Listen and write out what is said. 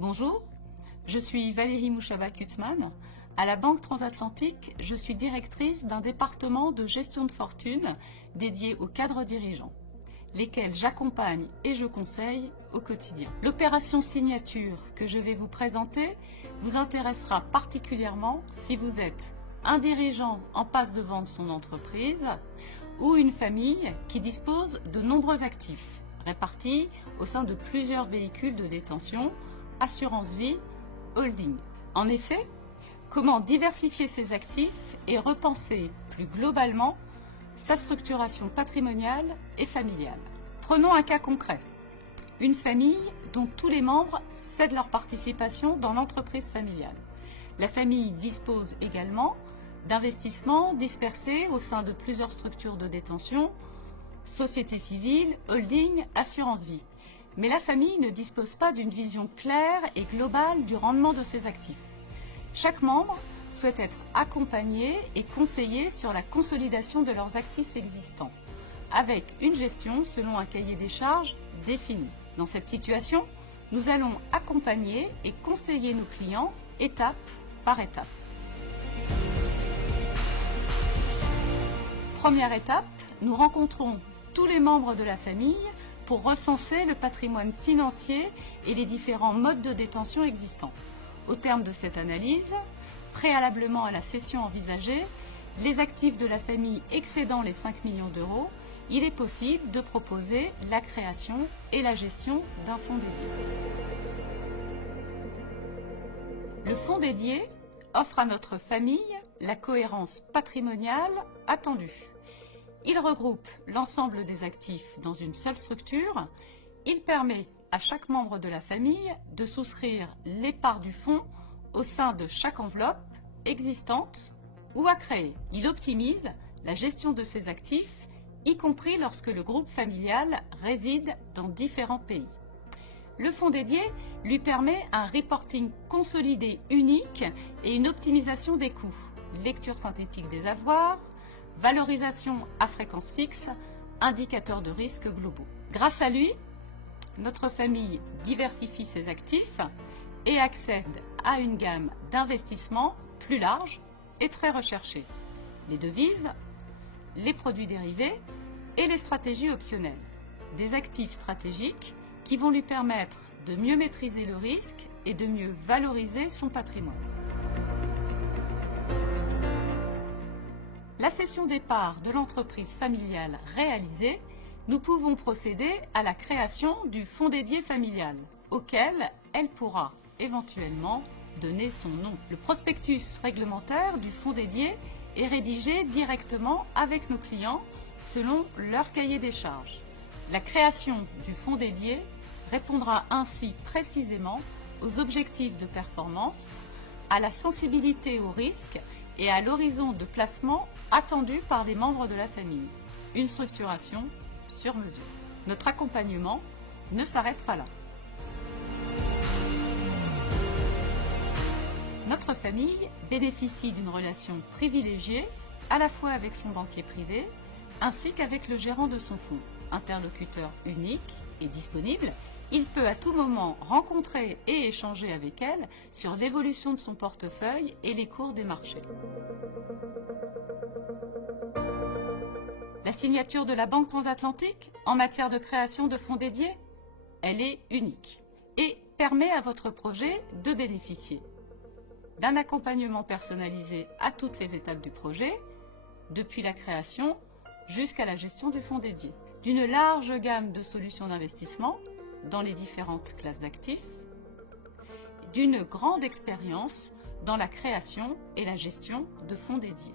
Bonjour, je suis Valérie Mouchaba-Kutzmann. À la Banque Transatlantique, je suis directrice d'un département de gestion de fortune dédié aux cadres dirigeants, lesquels j'accompagne et je conseille au quotidien. L'opération signature que je vais vous présenter vous intéressera particulièrement si vous êtes un dirigeant en passe de vendre son entreprise ou une famille qui dispose de nombreux actifs répartis au sein de plusieurs véhicules de détention, assurance vie, holding. En effet, comment diversifier ses actifs et repenser plus globalement sa structuration patrimoniale et familiale. Prenons un cas concret. Une famille dont tous les membres cèdent leur participation dans l'entreprise familiale. La famille dispose également d'investissements dispersés au sein de plusieurs structures de détention, société civile, holding, assurance vie. Mais la famille ne dispose pas d'une vision claire et globale du rendement de ses actifs. Chaque membre souhaite être accompagné et conseillé sur la consolidation de leurs actifs existants, avec une gestion selon un cahier des charges défini. Dans cette situation, nous allons accompagner et conseiller nos clients étape par étape. Première étape, nous rencontrons tous les membres de la famille pour recenser le patrimoine financier et les différents modes de détention existants. Au terme de cette analyse, préalablement à la cession envisagée, les actifs de la famille excédant les 5 millions d'euros, il est possible de proposer la création et la gestion d'un fonds dédié. Le fonds dédié offre à notre famille la cohérence patrimoniale attendue. Il regroupe l'ensemble des actifs dans une seule structure. Il permet à chaque membre de la famille de souscrire les parts du fonds au sein de chaque enveloppe existante ou à créer. Il optimise la gestion de ses actifs, y compris lorsque le groupe familial réside dans différents pays. Le fonds dédié lui permet un reporting consolidé unique et une optimisation des coûts, lecture synthétique des avoirs, valorisation à fréquence fixe, indicateurs de risque globaux. Grâce à lui, notre famille diversifie ses actifs et accède à une gamme d'investissements plus large et très recherchée. Les devises, les produits dérivés et les stratégies optionnelles. Des actifs stratégiques qui vont lui permettre de mieux maîtriser le risque et de mieux valoriser son patrimoine. La cession des parts de l'entreprise familiale réalisée, nous pouvons procéder à la création du fonds dédié familial, auquel elle pourra éventuellement donner son nom. Le prospectus réglementaire du fonds dédié est rédigé directement avec nos clients selon leur cahier des charges. La création du fonds dédié répondra ainsi précisément aux objectifs de performance, à la sensibilité au risque et à l'horizon de placement attendu par les membres de la famille. Une structuration sur mesure. Notre accompagnement ne s'arrête pas là. Notre famille bénéficie d'une relation privilégiée à la fois avec son banquier privé ainsi qu'avec le gérant de son fonds. Interlocuteur unique et disponible, il peut à tout moment rencontrer et échanger avec elle sur l'évolution de son portefeuille et les cours des marchés. La signature de la Banque Transatlantique en matière de création de fonds dédiés, elle est unique et permet à votre projet de bénéficier d'un accompagnement personnalisé à toutes les étapes du projet, depuis la création jusqu'à la gestion du fonds dédié, d'une large gamme de solutions d'investissement dans les différentes classes d'actifs, d'une grande expérience dans la création et la gestion de fonds dédiés.